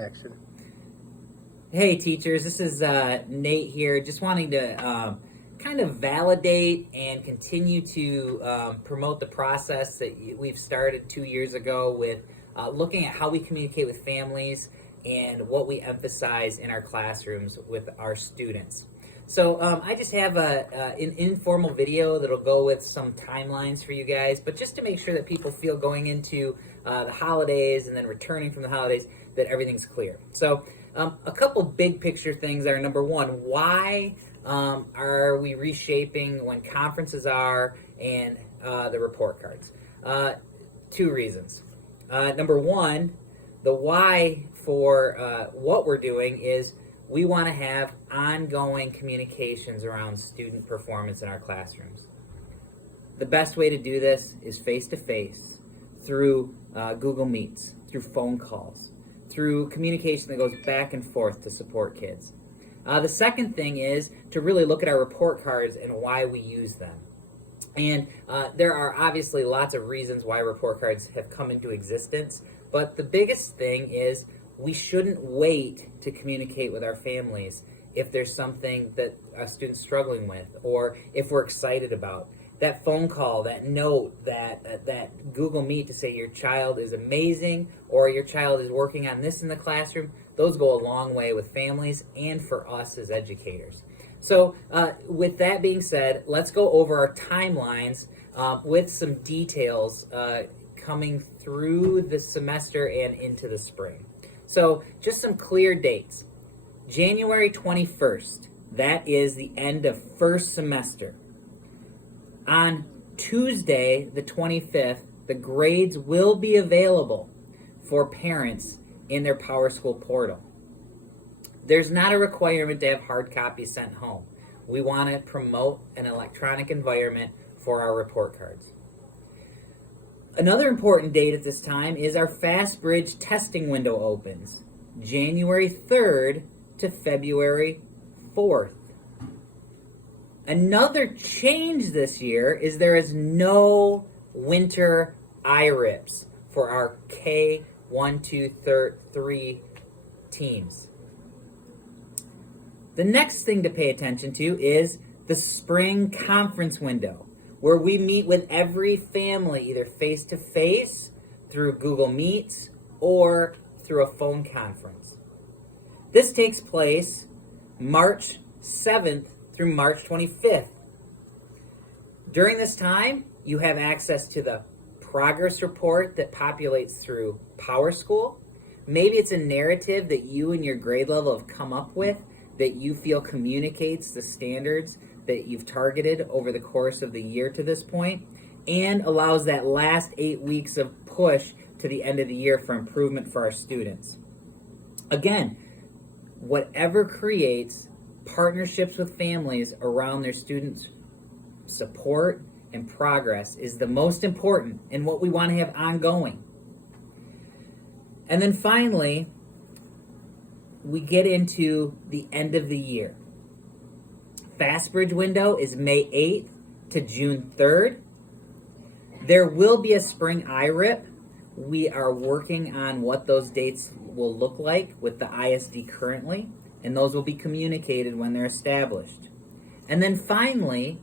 Action. Hey teachers, this is Nate here, just wanting to kind of validate and continue to promote the process that we've started 2 years ago with looking at how we communicate with families and what we emphasize in our classrooms with our students. So I just have an informal video that'll go with some timelines for you guys, but just to make sure that people feel going into the holidays and then returning from the holidays that everything's clear. So a couple big picture things are, number one, why are we reshaping when conferences are and the report cards? Two reasons. Number one, the why for what we're doing is we want to have ongoing communications around student performance in our classrooms. The best way to do this is face-to-face through Google Meets, through phone calls, through communication that goes back and forth to support kids. The second thing is to really look at our report cards and why we use them. And there are obviously lots of reasons why report cards have come into existence, but the biggest thing is we shouldn't wait to communicate with our families if there's something that a student's struggling with or if we're excited about. That phone call, that note, that Google Meet to say your child is amazing or your child is working on this in the classroom, those go a long way with families and for us as educators. So with that being said, let's go over our timelines with some details coming through the semester and into the spring. So just some clear dates. January 21st, that is the end of first semester. On Tuesday, the 25th, the grades will be available for parents in their PowerSchool portal. There's not a requirement to have hard copies sent home. We want to promote an electronic environment for our report cards. Another important date at this time is our FastBridge testing window opens, January 3rd to February 4th. Another change this year is there is no winter IRIPS for our K1, 2, 3 teams. The next thing to pay attention to is the spring conference window, where we meet with every family, either face-to-face, through Google Meets, or through a phone conference. This takes place March 7th through March 25th. During this time, you have access to the progress report that populates through PowerSchool. Maybe it's a narrative that you and your grade level have come up with that you feel communicates the standards that you've targeted over the course of the year to this point, and allows that last 8 weeks of push to the end of the year for improvement for our students. Again, whatever creates partnerships with families around their students' support and progress is the most important and what we want to have ongoing. And then finally, we get into the end of the year. FastBridge window is May 8th to June 3rd. There will be a spring IRIP. We are working on what those dates will look like with the ISD currently, and those will be communicated when they're established. And then finally,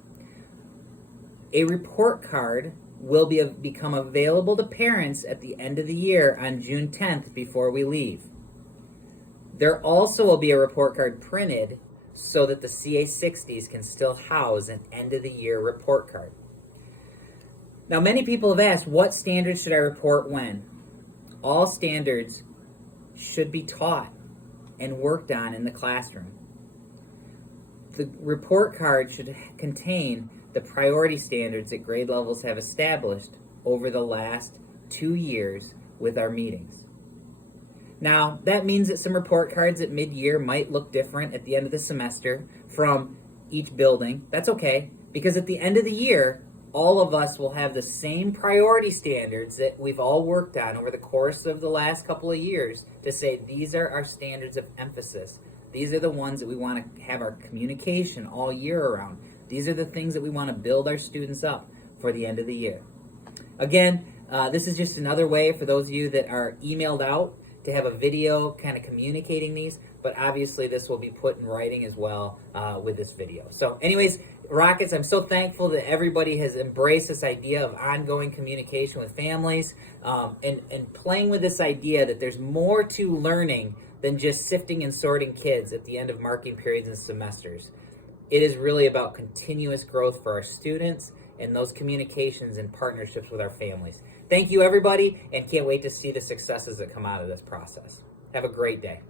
a report card will become available to parents at the end of the year on June 10th before we leave. There also will be a report card printed so that the CA60s can still house an end-of-the-year report card. Now, many people have asked, what standards should I report when? All standards should be taught and worked on in the classroom. The report card should contain the priority standards that grade levels have established over the last 2 years with our meetings. Now, that means that some report cards at mid-year might look different at the end of the semester from each building. That's okay, because at the end of the year, all of us will have the same priority standards that we've all worked on over the course of the last couple of years to say these are our standards of emphasis. These are the ones that we want to have our communication all year around. These are the things that we want to build our students up for the end of the year. Again, this is just another way for those of you that are emailed out to have a video kind of communicating these, but obviously this will be put in writing as well with this video. So anyways, Rockets, I'm so thankful that everybody has embraced this idea of ongoing communication with families and playing with this idea that there's more to learning than just sifting and sorting kids at the end of marking periods and semesters. It is really about continuous growth for our students and those communications and partnerships with our families. Thank you, everybody, and can't wait to see the successes that come out of this process. Have a great day.